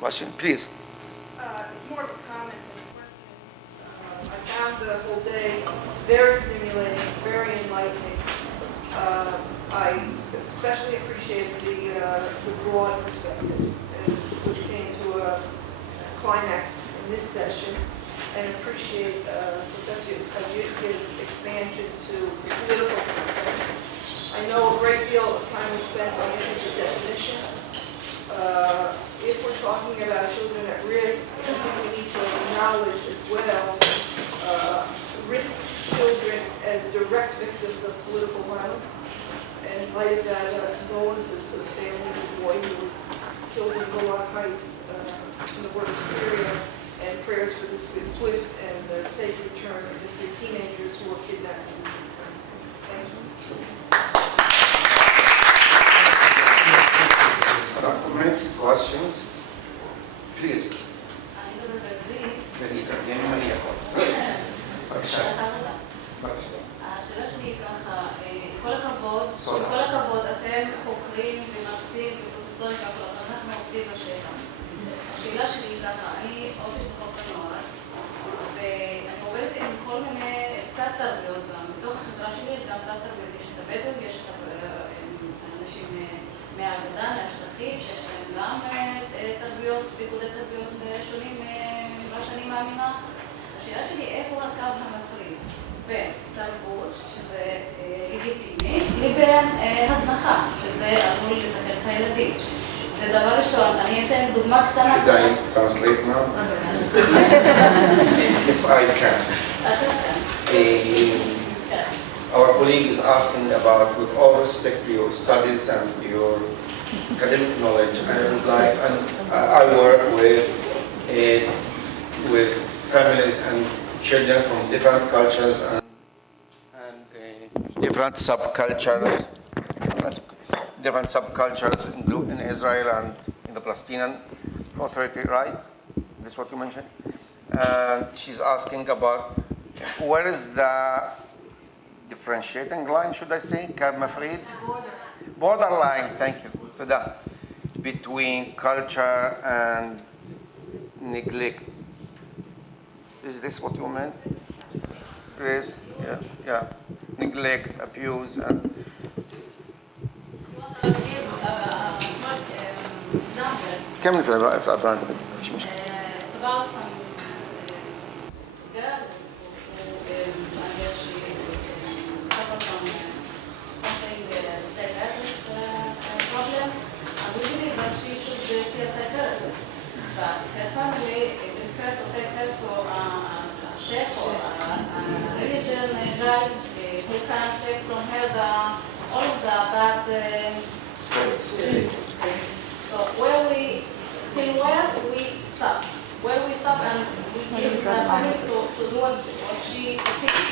question, please. It's more of a comment than a question. I found the whole day very stimulating, very enlightening. I especially appreciated the broad perspective, which came to a climax in this session, and appreciate Professor Ayutka's expansion to the political context. I know a great deal of time was spent on the definition. If we're talking about children at risk, I think we need to acknowledge as well risk children as direct victims of political violence. And in light of that, condolences to the family of the boy who was killed in Golan Heights in the war of Syria, and prayers for the swift and safe return of the 3 teenagers who were kidnapped in Pakistan. Thank you. Comments, questions? Please. השאלה שלי היא ככה, כל הכבוד, אתם חוקרים ומרצים ופרופסורים והכל, אנחנו עובדים בשטח. השאלה שלי היא ככה, אני עובדת בחוק הנוער, ואני עובדת עם כל מיני תת-תרביות גם. בתוך החברה שלי יש גם תת-תרביות, יש את הבדואים, יש את אנשים מהעבודה, מהשטחים, שיש להם גם תרביות, פיקודי תרביות שונים ממה שאני מאמינה. השאלה שלי, איפה הקו המפריד בין תרבות, שזה לגיטימי, לבין הזנחה, שזה עלול לסכן את הילדים. זה דבר ראשון, אני אתן דוגמה קטנה. Should I translate now? If I can. Our colleague is asking about, with all respect to your studies and your academic knowledge, I would like, and I work with families and children from different cultures and different subcultures in Israel and in the Palestinian Authority, right? That's what you mentioned. And she's asking about where is the differentiating line, should I say, Mafrid? Borderline, thank you, Toda, between culture and neglect. Is this what you meant? Risk, yeah. Neglect, abuse, and... كمل في الأبران. مش مشكلة. It's about some girl who suffered from something psychiatric problem, and we believe that she should see a psychiatrist. But her family prefer to take her to a sheikh or a religion guy who can take from her all of the bad spirits. So where we feel well, we stop. Where we stop and we give the family to do what she thinks.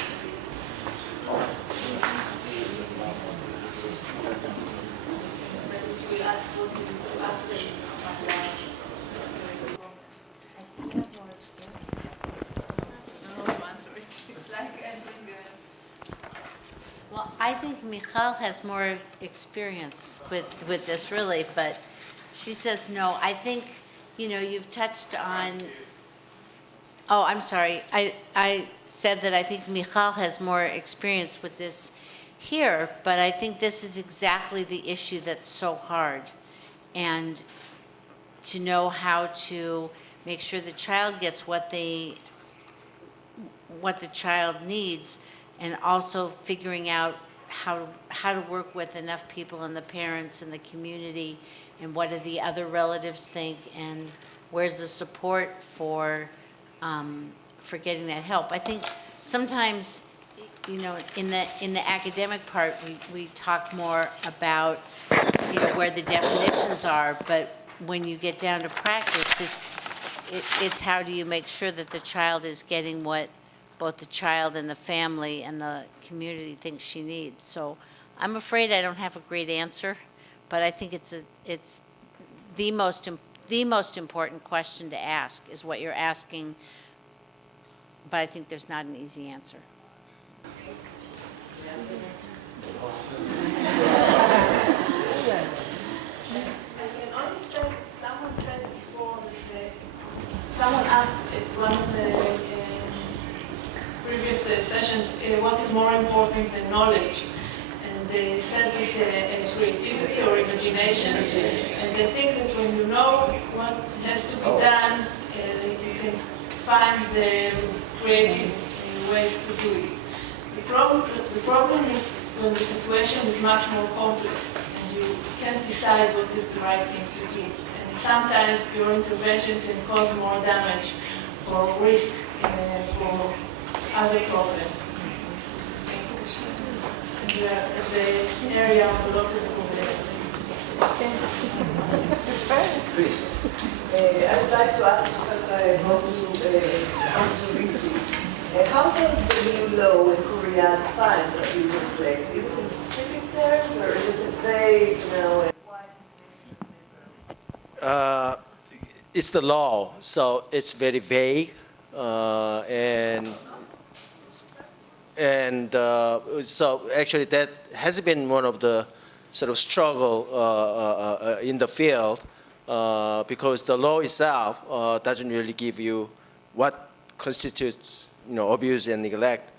Well, I think Michal has more experience with this really, but she says no. I think, you know, you've touched on, oh, I'm sorry. I said that I think Michal has more experience with this here, but I think this is exactly the issue that's so hard. And to know how to make sure the child gets what the child needs, and also figuring out how to work with enough people and the parents and the community, and what do the other relatives think, and where's the support for getting that help. I think sometimes, you know, in the academic part, we talk more about, you know, where the definitions are, but when you get down to practice, it's how do you make sure that the child is getting what both the child and the family and the community thinks she needs. So I'm afraid I don't have a great answer, but I think it's the most important question to ask is what you're asking, but I think there's not an easy answer. I can understand, someone said before, Someone asked at one of the previous sessions what is more important than knowledge. And they said that creativity or imagination. And they think that when you know what has to be done, you can find the creative ways to do it. The problem is when the situation is much more complex and you can't decide what is the right thing to do. And sometimes your intervention can cause more damage or risk for other problems. And we are at the area of a lot of complexity. I would like to ask, because I go to Wiki, how does the new law in Korea define abuse of neglect? Is it in specific terms, or is it vague, and why? It's the law, so it's very vague, and so actually that has been one of the sort of struggle in the field because the law itself doesn't really give you what constitutes abuse and neglect.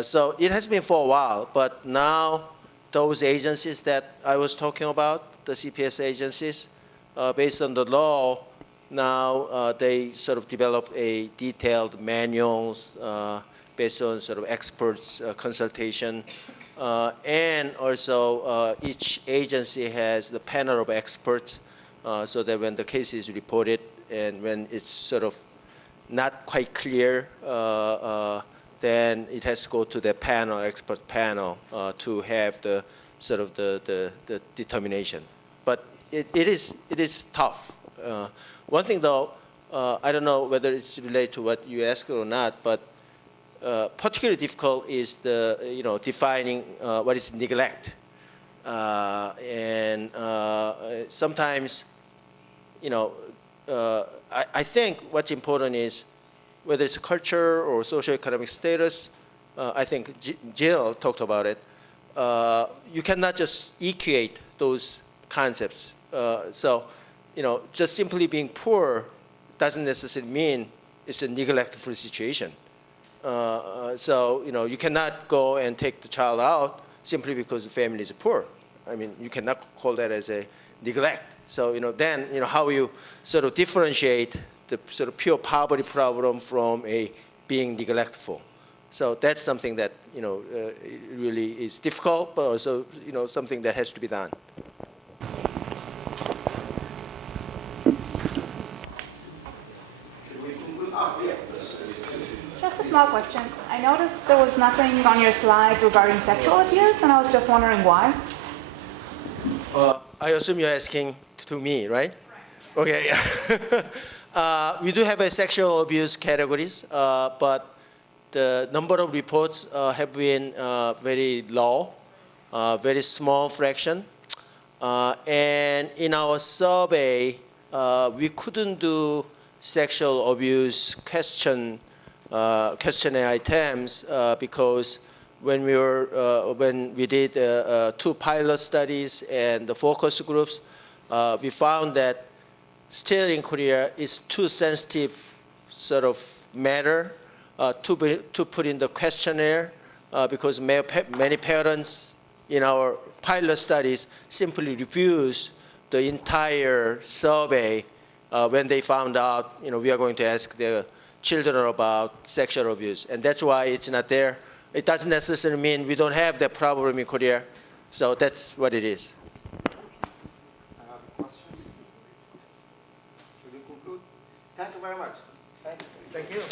So it has been for a while, but now those agencies that I was talking about, the CPS agencies, based on the law, now they sort of develop a detailed manuals based on sort of experts consultation. And also each agency has the panel of experts so that when the case is reported and when it's sort of not quite clear, then it has to go to the panel, expert panel, to have the sort of the determination. But it is tough. One thing though, I don't know whether it's related to what you asked or not, but particularly difficult is the defining what is neglect, and sometimes I think what's important is whether it's culture or socioeconomic status. I think Jill talked about it. You cannot just equate those concepts. So just simply being poor doesn't necessarily mean it's a neglectful situation. So you cannot go and take the child out simply because the family is poor. I mean, you cannot call that as a neglect. So then how you sort of differentiate the sort of pure poverty problem from a being neglectful. So that's something that really is difficult, but also something that has to be done. Just a small question. I noticed there was nothing on your slides regarding sexual abuse, and I was just wondering why. I assume you're asking to me, right? Okay. We do have a sexual abuse categories, but the number of reports have been very low, very small fraction. And in our survey, we couldn't do sexual abuse questionnaire items because when we did 2 pilot studies and the focus groups, we found that still in Korea it's too sensitive sort of matter to put in the questionnaire because many parents in our pilot studies simply refused the entire survey when they found out we are going to ask their children about sexual abuse, and that's why it's not there. It doesn't necessarily mean we don't have that problem in Korea, so that's what it is. Should we conclude? Thank you very much. Thank you.